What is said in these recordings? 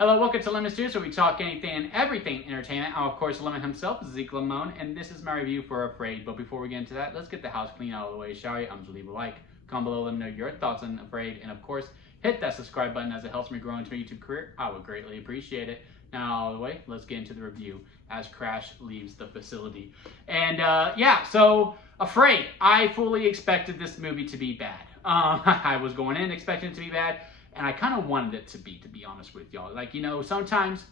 Hello, welcome to Lemon Studios, where we talk anything and everything entertainment. I'm, of course, Lemon himself, Zeke Lemon, and this is my review for Afraid. But before we get into that, let's get the house clean out of the way, shall we? I'm just leave a like, comment below, let me know your thoughts on Afraid, and of course, hit that subscribe button as it helps me grow into my YouTube career. I would greatly appreciate it. Now, all the way, let's get into the review as Crash leaves the facility. And so Afraid. I fully expected this movie to be bad. I was going in expecting it to be bad. And I kind of wanted it to be honest with y'all. Like, sometimes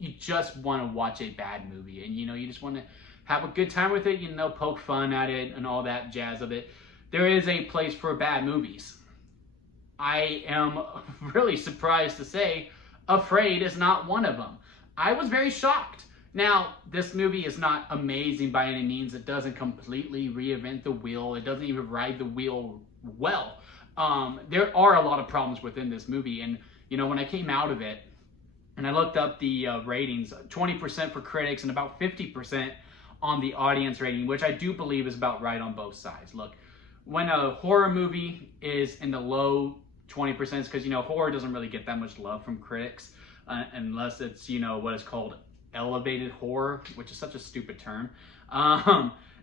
you just want to watch a bad movie and, you just want to have a good time with it, poke fun at it and all that jazz of it. There is a place for bad movies. I am really surprised to say Afraid is not one of them. I was very shocked. Now, this movie is not amazing by any means. It doesn't completely reinvent the wheel. It doesn't even ride the wheel well. There are a lot of problems within this movie, and when I came out of it and I looked up the ratings, 20% for critics and about 50% on the audience rating, which I do believe is about right on both sides. Look, when a horror movie is in the low 20%, because horror doesn't really get that much love from critics unless it's what is called elevated horror, which is such a stupid term.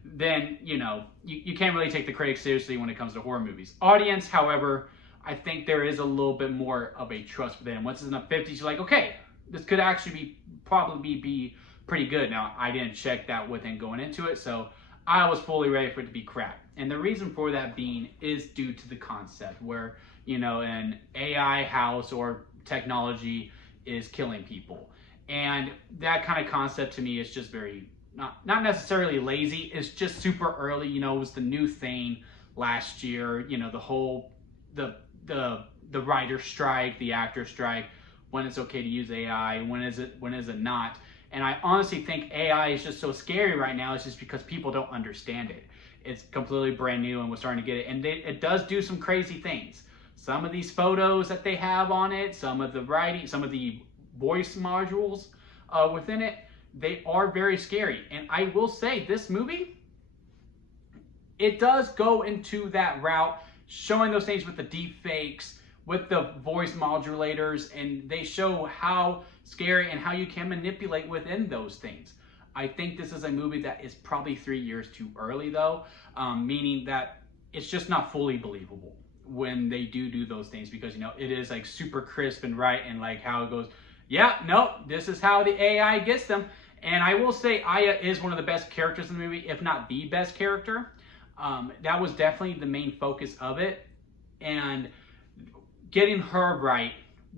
Then you can't really take the critics seriously when it comes to horror movies. Audience, however, I think there is a little bit more of a trust within. Once it's in the 50s, you're like, okay, this could actually probably be pretty good. Now, I didn't check that within going into it, so I was fully ready for it to be crap. And the reason for that being is due to the concept where, an AI house or technology is killing people. And that kind of concept to me is just very not necessarily lazy. It's just super early. It was the new thing last year. The whole the writer strike, the actor strike. When it's okay to use AI, when is it not? And I honestly think AI is just so scary right now. It's just because people don't understand it. It's completely brand new, and we're starting to get it. And it does do some crazy things. Some of these photos that they have on it, some of the writing, some of the voice modules within it, they are very scary. And I will say, this movie, it does go into that route, showing those things with the deep fakes, with the voice modulators, and they show how scary and how you can manipulate within those things. I think this is a movie that is probably 3 years too early, though, meaning that it's just not fully believable when they do those things, because it is like super crisp and right, and like how it goes, yeah, no, this is how the AI gets them. And I will say Aya is one of the best characters in the movie, if not the best character. That was definitely the main focus of it. And getting her right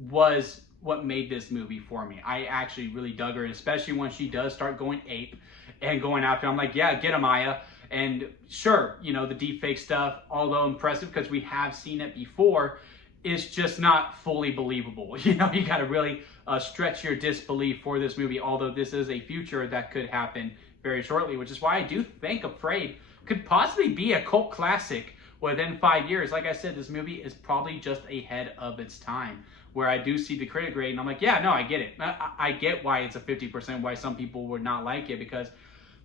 was what made this movie for me. I actually really dug her, especially when she does start going ape and going after him. I'm like, yeah, get him, Aya. And sure, the deepfake stuff, although impressive because we have seen it before, is just not fully believable. You got to really stretch your disbelief for this movie, although this is a future that could happen very shortly, which is why I do think Afraid could possibly be a cult classic within 5 years. Like I said, this movie is probably just ahead of its time, where I do see the critic rate, and I'm like, yeah, no, I get it. I get why it's a 50%, why some people would not like it, because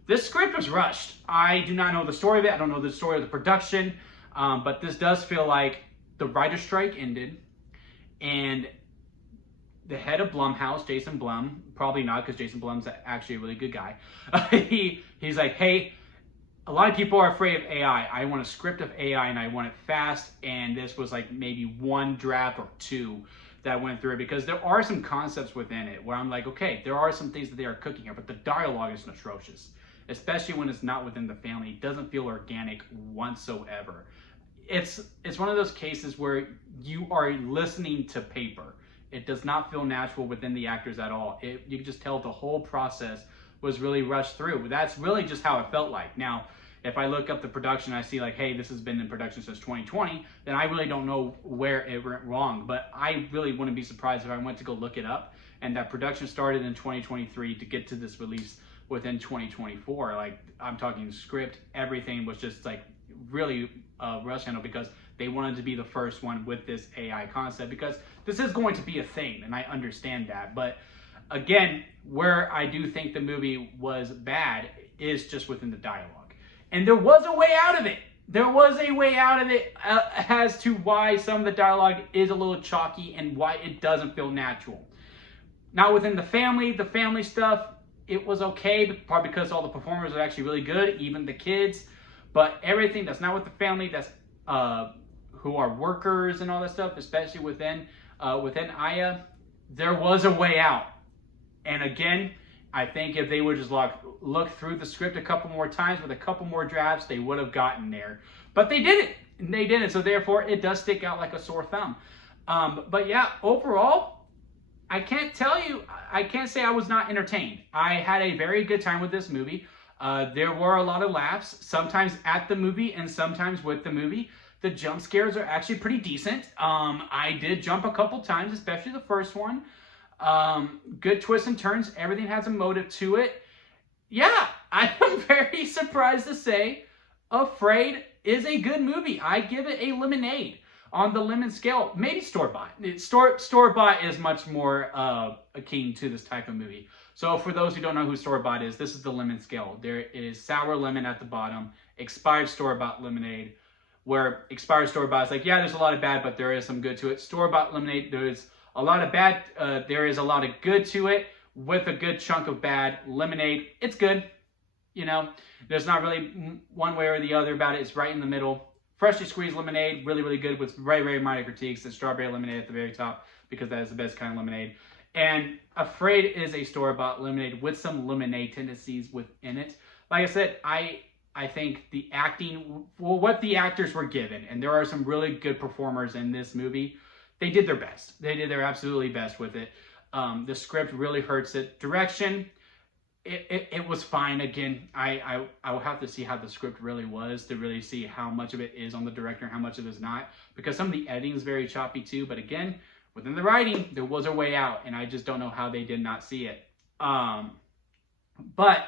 this script was rushed. I do not know the story of it. I don't know the story of the production, but this does feel like the writer's strike ended, and the head of Blumhouse, Jason Blum, probably not, because Jason Blum's actually a really good guy. He's like, hey, a lot of people are afraid of AI. I want a script of AI, and I want it fast. And this was like maybe one draft or two that went through it, because there are some concepts within it where I'm like, okay, there are some things that they are cooking here, but the dialogue is atrocious, especially when it's not within the family. It doesn't feel organic whatsoever. It's one of those cases where you are listening to paper. It does not feel natural within the actors at all. You can just tell the whole process was really rushed through. That's really just how it felt like. Now, if I look up the production, I see like, hey, this has been in production since 2020, then I really don't know where it went wrong. But I really wouldn't be surprised if I went to go look it up and that production started in 2023 to get to this release within 2024. Like, I'm talking script, everything was just like really rush handle, because they wanted to be the first one with this AI concept, because this is going to be a thing, and I understand that. But again, where I do think the movie was bad is just within the dialogue. And there was a way out of it. There was a way out of it as to why some of the dialogue is a little chalky and why it doesn't feel natural. Now within the family stuff, it was okay, probably because all the performers are actually really good, even the kids. But everything that's not with the family, that's who are workers and all that stuff, especially within Aya, there was a way out. And again, I think if they would just look through the script a couple more times with a couple more drafts, they would have gotten there. But they didn't. They didn't. So therefore, it does stick out like a sore thumb. But yeah, overall, I can't say I was not entertained. I had a very good time with this movie. There were a lot of laughs, sometimes at the movie and sometimes with the movie. The jump scares are actually pretty decent. I did jump a couple times, especially the first one. Good twists and turns. Everything has a motive to it. Yeah, I am very surprised to say Afraid is a good movie. I give it a lemonade on the lemon scale. Maybe store-bought. Store-bought is much more akin to this type of movie. So for those who don't know who store-bought is, this is the lemon scale. There is sour lemon at the bottom, expired store-bought lemonade, where expired store-bought is like, yeah, there's a lot of bad, but there is some good to it. Store-bought lemonade, there's a lot of bad, there is a lot of good to it with a good chunk of bad. Lemonade, it's good. You know, there's not really one way or the other about it. It's right in the middle. Freshly squeezed lemonade, really, really good with very, very minor critiques. The strawberry lemonade at the very top because that is the best kind of lemonade. And Afraid is a store-bought lemonade with some lemonade tendencies within it. Like I said, I think the acting, well, what the actors were given, and there are some really good performers in this movie, they did their best. They did their absolutely best with it. The script really hurts it. Direction, it was fine. Again, I will have to see how the script really was to really see how much of it is on the director and how much of it is not, because some of the editing is very choppy too. But again, within the writing, there was a way out, and I just don't know how they did not see it. But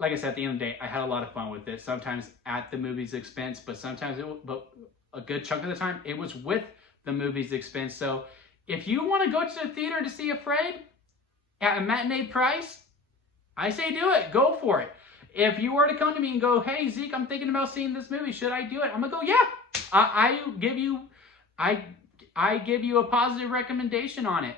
like I said, at the end of the day, I had a lot of fun with it. Sometimes at the movie's expense, but sometimes but a good chunk of the time it was with the movie's expense. So if you want to go to the theater to see Afraid at a matinee price, I say do it. Go for it. If you were to come to me and go, hey, Zeke, I'm thinking about seeing this movie. Should I do it? I'm going to go, yeah. I give you a positive recommendation on it.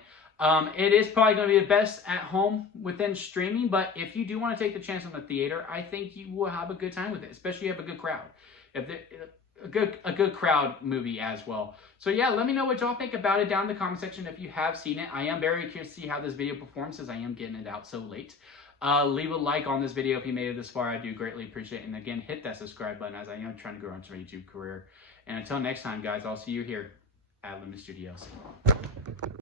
It is probably going to be the best at home within streaming, but if you do want to take the chance on the theater, I think you will have a good time with it, especially if you have a good crowd. A good crowd movie as well. So yeah, let me know what y'all think about it down in the comment section if you have seen it. I am very curious to see how this video performs since I am getting it out so late. Leave a like on this video if you made it this far. I do greatly appreciate it. And again, hit that subscribe button as I am trying to grow into my YouTube career. And until next time, guys, I'll see you here at Lemon Studios.